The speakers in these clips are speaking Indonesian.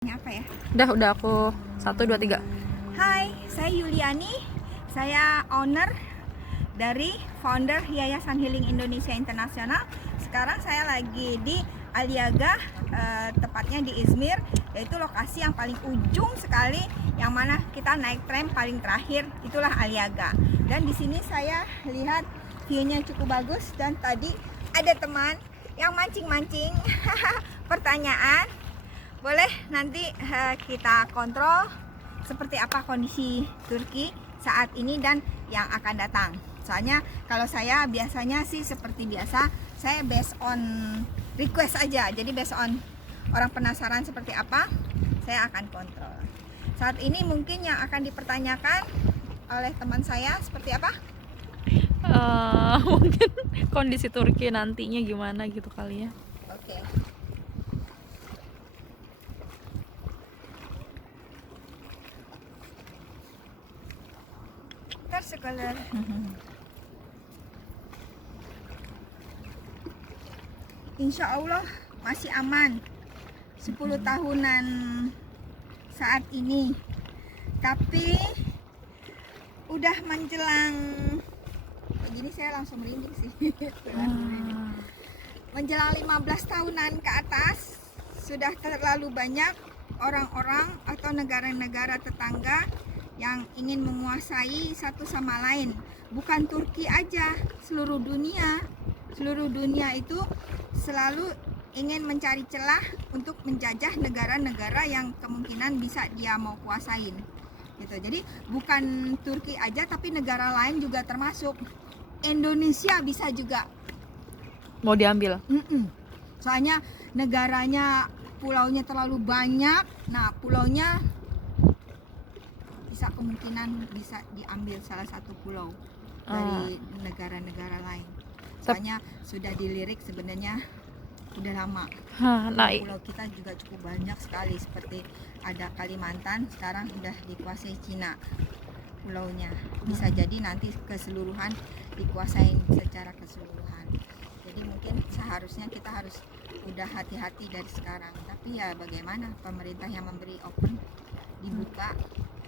Ini apa ya? Udah aku 1, 2, 3. Hai, saya Yuliani. Saya owner dari founder Yayasan Healing Indonesia Internasional. Sekarang saya lagi di Aliaga, tepatnya di Izmir, yaitu lokasi yang paling ujung sekali, yang mana kita naik tram paling terakhir, itulah Aliaga. Dan di sini saya lihat view-nya cukup bagus, dan tadi ada teman yang mancing-mancing pertanyaan. Boleh nanti kita kontrol seperti apa kondisi Turki saat ini dan yang akan datang. Soalnya kalau saya biasanya sih seperti biasa, saya based on request aja. Jadi based on orang penasaran seperti apa, saya akan kontrol. Saat ini mungkin yang akan dipertanyakan oleh teman saya seperti apa? Mungkin kondisi Turki nantinya gimana gitu kali ya. Oke. Tersekolah. Insya Allah masih aman 10 tahunan saat ini, tapi udah menjelang begini saya langsung merinding sih. Menjelang 15 tahunan ke atas sudah terlalu banyak orang-orang atau negara-negara tetangga yang ingin menguasai satu sama lain. Bukan Turki aja, seluruh dunia. Seluruh dunia itu selalu ingin mencari celah untuk menjajah negara-negara yang kemungkinan bisa dia mau kuasain gitu. Jadi bukan Turki aja, tapi negara lain juga termasuk. Indonesia bisa juga Mau diambil. Soalnya negaranya, pulaunya terlalu banyak. Nah, pulaunya bisa kemungkinan bisa diambil salah satu pulau dari negara-negara lain. Soalnya sudah dilirik sebenarnya udah lama. Pulau kita juga cukup banyak sekali, seperti ada Kalimantan, sekarang sudah dikuasai Cina pulaunya. Bisa jadi nanti keseluruhan dikuasain secara keseluruhan. Jadi mungkin seharusnya kita harus udah hati-hati dari sekarang. Tapi ya bagaimana, pemerintah yang memberi open, dibuka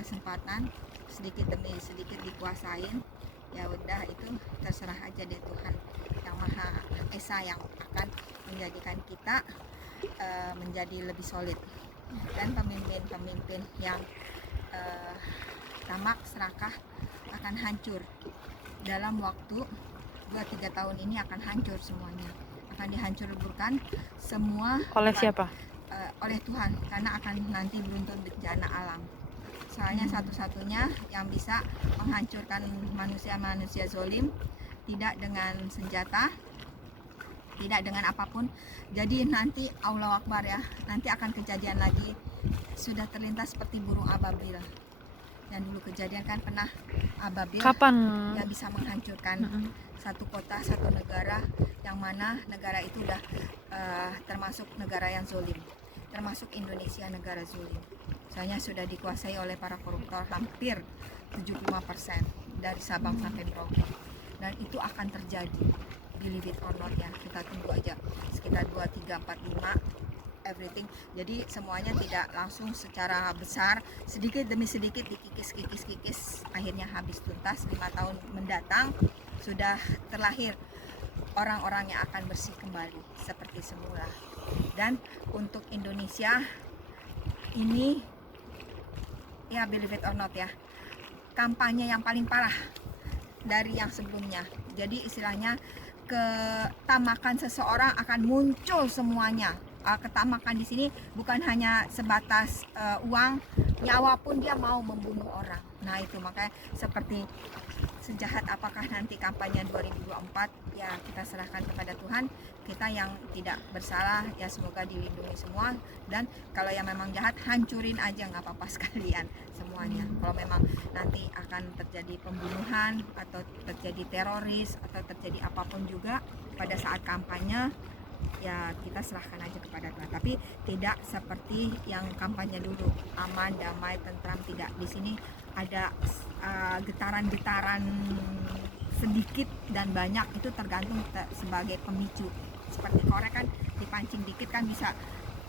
kesempatan sedikit demi sedikit dikuasain, ya udah itu terserah aja deh Tuhan yang Maha Esa yang akan menjadikan kita menjadi lebih solid. Dan pemimpin-pemimpin yang tamak serakah akan hancur dalam waktu 2-3 tahun ini, akan hancur semuanya, akan dihancurkan semua Oleh siapa? Oleh Tuhan, karena akan nanti beruntun bencana alam. Soalnya satu-satunya yang bisa menghancurkan manusia-manusia zolim, tidak dengan senjata, tidak dengan apapun. Jadi nanti Allahu Akbar ya, nanti akan kejadian lagi. Sudah terlintas seperti burung ababil. Yang dulu kejadian kan pernah ababil. Kapan? Yang bisa menghancurkan satu kota, satu negara, yang mana negara itu udah termasuk negara yang zolim, termasuk Indonesia negara zolim. Soalnya sudah dikuasai oleh para koruptor hampir 75% dari Sabang sampai Merauke. Dan itu akan terjadi, believe it or not ya, kita tunggu aja sekitar 2, 3, 4, 5 everything. Jadi semuanya tidak langsung secara besar, sedikit demi sedikit dikikis, akhirnya habis tuntas. 5 tahun mendatang sudah terlahir orang-orang yang akan bersih kembali seperti semula. Dan untuk Indonesia ini ya, believe it or not ya, kampanye yang paling parah dari yang sebelumnya. Jadi istilahnya ketamakan seseorang akan muncul semuanya. Ketamakan di sini bukan hanya sebatas uang, nyawa pun dia mau membunuh orang. Nah itu makanya seperti sejahat apakah nanti kampanye 2024, ya kita serahkan kepada Tuhan. Kita yang tidak bersalah ya semoga dilindungi semua, dan kalau yang memang jahat hancurin aja, nggak apa-apa sekalian semuanya. Kalau memang nanti akan terjadi pembunuhan atau terjadi teroris atau terjadi apapun juga pada saat kampanye, ya kita serahkan aja kepada Tuhan. Tapi tidak seperti yang kampanye dulu, aman, damai, tentram, tidak. Di sini ada getaran-getaran sedikit dan banyak, itu tergantung sebagai pemicu. Seperti korek kan, dipancing dikit kan bisa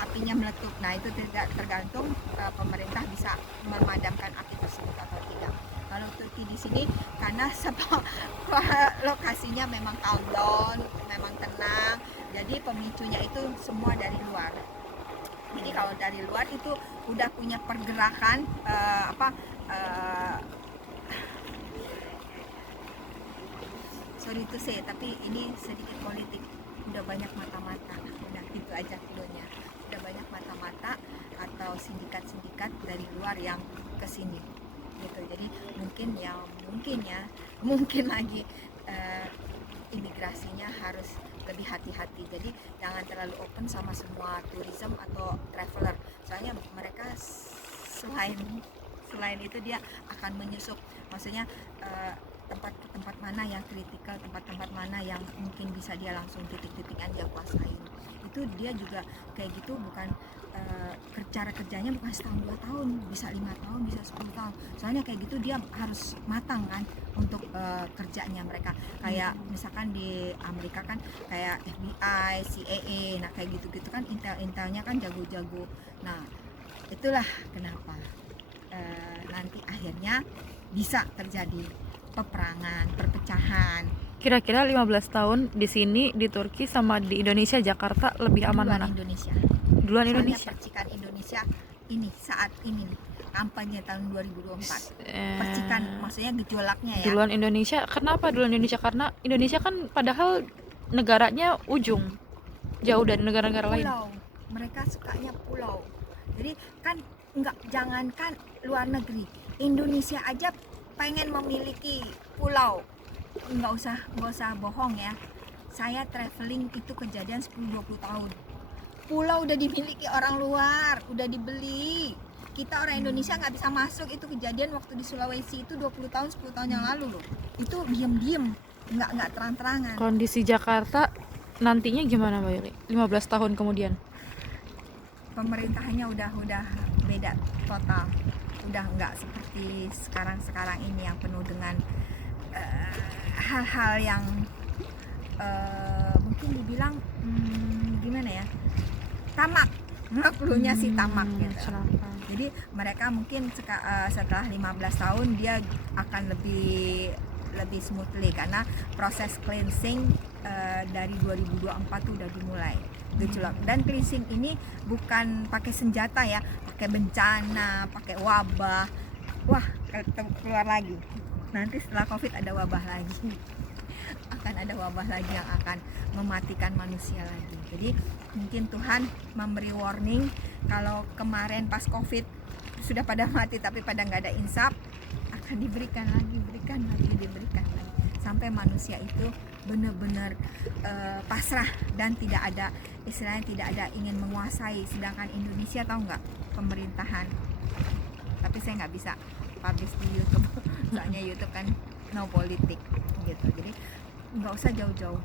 apinya meletup. Nah itu tidak tergantung pemerintah bisa memadamkan api tersebut atau tidak. Kalau Turki di sini karena lokasinya memang calm down, memang tenang, jadi pemicunya itu semua dari luar. Jadi kalau dari luar itu udah punya pergerakan sorry to say, tapi ini sedikit politik. Udah banyak mata-mata, udah itu aja dulunya. Udah banyak mata-mata atau sindikat-sindikat dari luar yang kesini gitu. Jadi mungkin lagi imigrasinya harus lebih hati-hati. Jadi jangan terlalu open sama semua tourism atau traveler. Soalnya mereka selain itu dia akan menyusup, maksudnya tempat-tempat mana yang kritikal, tempat-tempat mana yang mungkin bisa dia langsung titik-titik yang dia kuasain. Itu dia juga kayak gitu, bukan cara kerjanya bukan setahun 2 tahun, bisa 5 tahun, bisa 10 tahun. Soalnya kayak gitu dia harus matang kan untuk kerjanya mereka. Kayak misalkan di Amerika kan kayak FBI, CIA, nah kayak gitu-gitu kan intelnya kan jago-jago. Nah itulah kenapa nanti akhirnya bisa terjadi peperangan, perpecahan. Kira-kira 15 tahun di sini di Turki sama di Indonesia Jakarta lebih aman mana? Indonesia. Duluan Soalnya Indonesia. percikan Indonesia ini saat ini kampanye tahun 2024. Percikan maksudnya gejolaknya ya. Duluan Indonesia. Kenapa duluan Indonesia? Karena Indonesia kan padahal negaranya ujung, jauh dari negara-negara lain. Pulau. Mereka sukanya pulau. Jadi kan jangankan luar negeri, Indonesia aja pengen memiliki pulau. Nggak usah bohong ya, saya traveling itu kejadian 10-20 tahun, pulau udah dimiliki orang luar, udah dibeli. Kita orang Indonesia nggak bisa masuk. Itu kejadian waktu di Sulawesi itu 20 tahun 10 tahun yang lalu loh. Itu diem nggak terang-terangan. Kondisi Jakarta nantinya gimana Mbak Yuli? 15 tahun kemudian Pemerintahannya udah beda total, udah nggak seperti sekarang ini yang penuh dengan hal-hal yang mungkin dibilang gimana ya, tamak, perlunya sih tamak gitu. Jadi mereka mungkin setelah 15 tahun dia akan lebih smoothly karena proses cleansing dari 2024 tuh udah dimulai gitu loh. Dan cleansing ini bukan pakai senjata ya, pakai bencana, pakai wabah. Wah, keluar lagi. Nanti setelah Covid ada wabah lagi. Akan ada wabah lagi yang akan mematikan manusia lagi. Jadi mungkin Tuhan memberi warning kalau kemarin pas Covid sudah pada mati tapi pada nggak ada insaf, akan diberikan lagi sampai manusia itu benar-benar pasrah dan tidak ada istilahnya, tidak ada ingin menguasai. Sedangkan Indonesia tahu nggak, pemerintahan, tapi saya nggak bisa publish di YouTube soalnya YouTube kan no politik gitu. Jadi nggak usah jauh-jauh,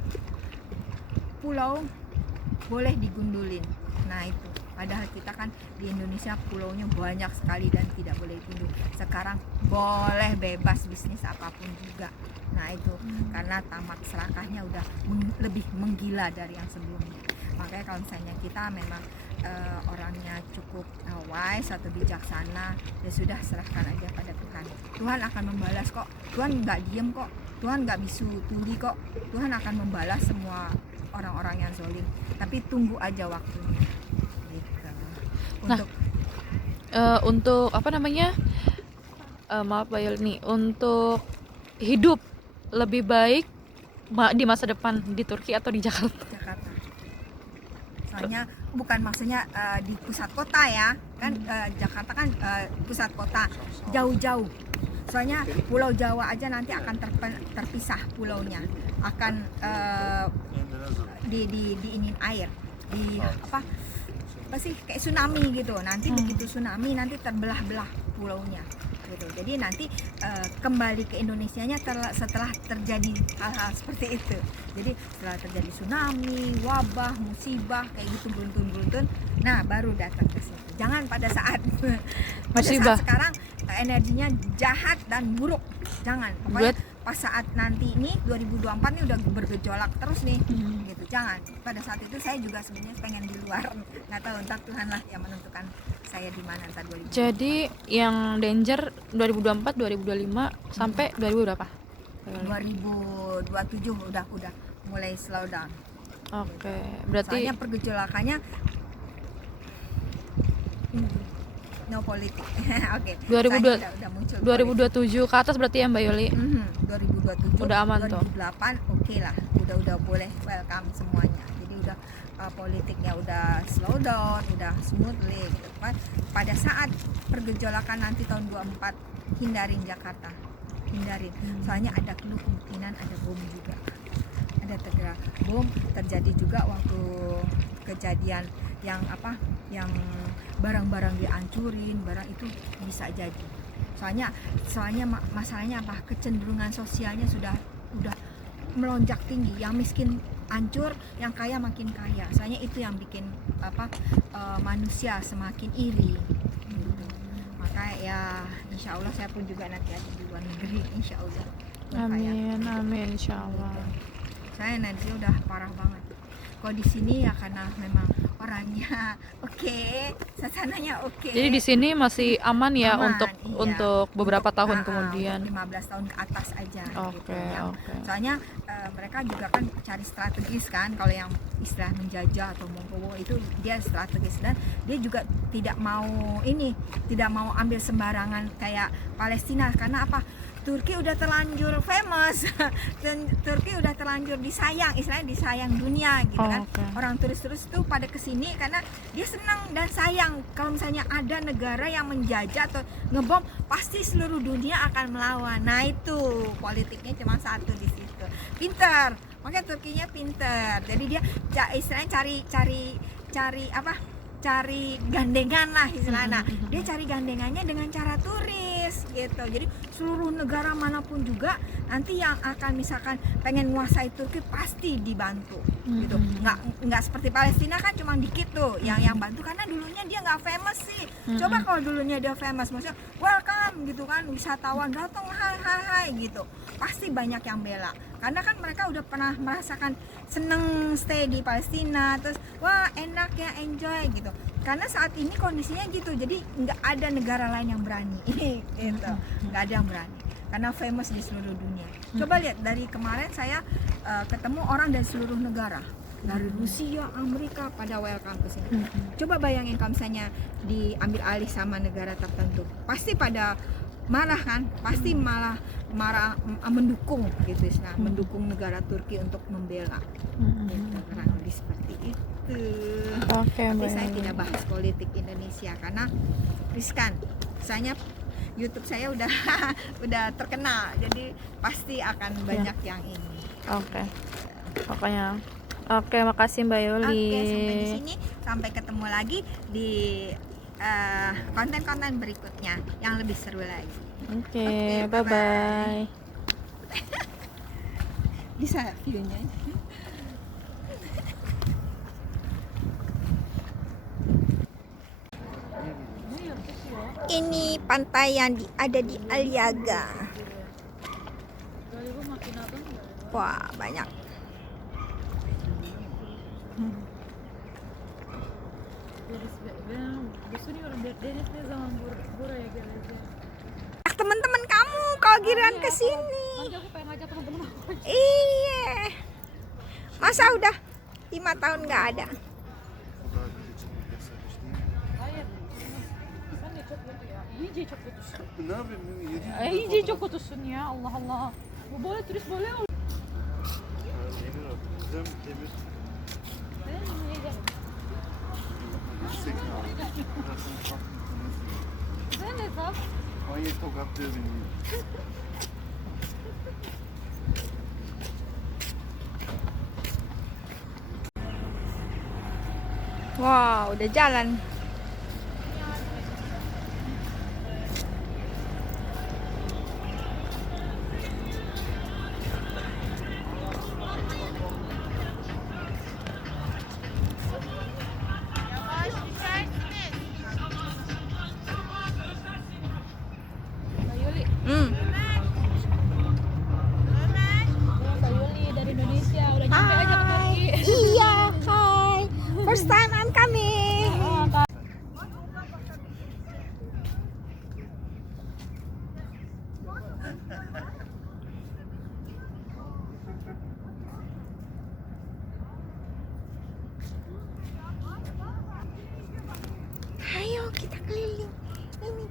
pulau boleh digundulin. Nah itu, padahal kita kan di Indonesia pulaunya banyak sekali dan tidak boleh gundul. Sekarang boleh bebas bisnis apapun juga. Nah itu karena tamak serakahnya udah lebih menggila dari yang sebelumnya. Makanya kalau misalnya kita memang orangnya cukup wise atau bijaksana, ya sudah, serahkan aja pada Tuhan. Tuhan akan membalas kok. Tuhan nggak diem kok. Tuhan nggak bisu tuli kok. Tuhan akan membalas semua orang-orang yang zalim. Tapi tunggu aja waktunya. Gitu. Untuk apa namanya? Maaf Mbak Yuli nih, untuk hidup lebih baik di masa depan di Turki atau di Jakarta? Soalnya bukan maksudnya di pusat kota ya kan, Jakarta kan pusat kota, jauh-jauh. Soalnya Pulau Jawa aja nanti akan terpisah pulaunya, akan diinin air, di apa sih, kayak tsunami gitu. Nanti begitu tsunami nanti terbelah-belah pulaunya gitu. Jadi nanti kembali ke Indonesianya setelah terjadi hal-hal seperti itu. Jadi setelah terjadi tsunami, wabah, musibah kayak gitu, beruntun, nah baru datang ke situ. Jangan pada saat musibah. Saat sekarang energinya jahat dan buruk. Jangan. Pokoknya pas saat nanti ini 2024 nih udah bergejolak terus nih gitu. Jangan, pada saat itu saya juga sebenarnya pengen di luar, nggak tahu, entar Tuhan lah yang menentukan saya di mana entar 2024. Jadi yang danger 2024, 2025 sampai 2000 berapa? 2027 udah mulai slow down. Oke, berarti Soalnya pergejolakannya no politik. Oke. 2002 Udah muncul 2027 ke atas berarti ya Mbak Yoli? 2027 Udah aman tuh. 2008 oke lah, udah boleh welcome semuanya. Jadi udah politiknya udah slow down, udah smoothly gitu kan. Pada saat pergejolakan nanti tahun 24, hindarin Jakarta. Hindarin. Soalnya ada kemungkinan ada bom juga. Ada bom terjadi juga waktu kejadian yang barang-barang dihancurin, barang itu bisa jadi. Soalnya masalahnya apa? Kecenderungan sosialnya sudah melonjak tinggi. Yang miskin hancur, yang kaya makin kaya. Soalnya itu yang bikin manusia semakin iri. Gitu. Maka ya insya Allah saya pun juga nanti ada di luar negeri, insya Allah. Amin, insya Allah. Saya nanti udah parah banget. Kalau di sini ya karena memang orangnya oke, suasananya oke. Jadi di sini masih aman ya Aman, untuk beberapa tahun kemudian. 15 tahun ke atas aja. Oke, gitu. oke. Soalnya mereka juga kan cari strategis kan, kalau yang istilah menjajah atau mengkowo itu dia strategis, dan dia juga tidak mau ambil sembarangan kayak Palestina. Karena apa? Turki udah terlanjur famous dan Turki udah terlanjur disayang, istilahnya disayang dunia gitu kan. Orang turis-turis tuh pada kesini karena dia senang dan sayang. Kalau misalnya ada negara yang menjajah atau ngebom, pasti seluruh dunia akan melawan. Nah itu politiknya cuma satu di situ. Pinter, makanya Turkinya pinter. Jadi dia istilahnya cari gandengan lah istilahnya. Dia cari gandengannya dengan cara turis gitu. Jadi seluruh negara manapun juga nanti yang akan misalkan pengen nguasai Turki pasti dibantu gitu. Nggak seperti Palestina kan cuma dikit tuh yang bantu, karena dulunya dia nggak famous sih. Coba kalau dulunya dia famous, maksudnya welcome gitu kan, wisatawan datang hai gitu, pasti banyak yang bela. Karena kan mereka udah pernah merasakan seneng stay di Palestina, terus wah enak ya, enjoy gitu. Karena saat ini kondisinya gitu, jadi nggak ada negara lain yang berani gitu, nggak ada yang berani karena famous di seluruh dunia. Coba lihat dari kemarin saya ketemu orang dari seluruh negara, dari Rusia, Amerika pada welcome ke sini. Coba bayangin kalau misalnya diambil alih sama negara tertentu, pasti pada marah kan, pasti malah marah, mendukung gitu, mendukung negara Turki untuk membela gitu, kurang lebih seperti itu. Tapi saya tidak bahas politik Indonesia karena riskan. Misalnya YouTube saya udah terkenal, jadi pasti akan banyak yang ini. Pokoknya makasih Mbak Yoli. Sampai di sini, sampai ketemu lagi di konten-konten berikutnya yang lebih seru lagi. Bye-bye. Bisa videonya. Ini pantai yang ada di Aliaga. Wah, banyak. Teman-teman kamu kalau giliran kesini. Iya. Masa udah 5 tahun nggak ada? İyice çok kötüsün ya, Allah Allah. Bu böyle turist böyle olur. Sen ne saf? Hayır, tokatlıyor beni. Wow, udah jalan.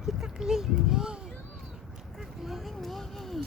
Kita keliling nih. Kita keliling nih.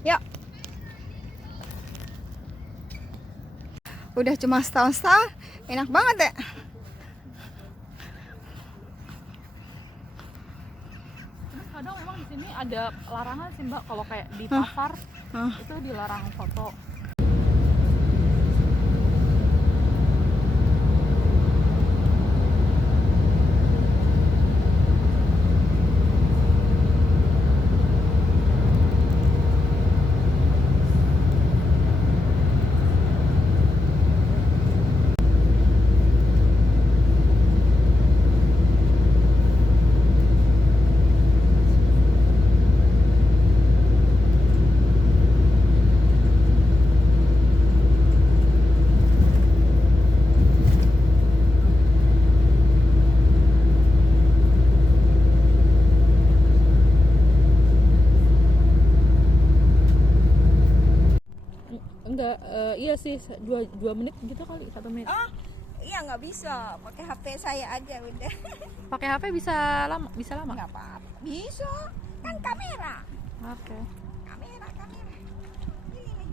Yuk. Udah cuma setahun-setahun, enak banget ya. Kadang memang di sini ada larangan sih Mbak, kalau kayak di pasar itu dilarang foto. Enggak, iya sih 2 menit gitu kali, 1 menit. Oh, iya nggak bisa. Pakai HP saya aja udah. Pakai HP bisa lama, Nggak apa-apa. Bisa. Kan kamera. Oke. Kamera. Ini.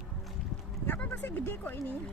Nggak apa-apa sih, gede kok ini.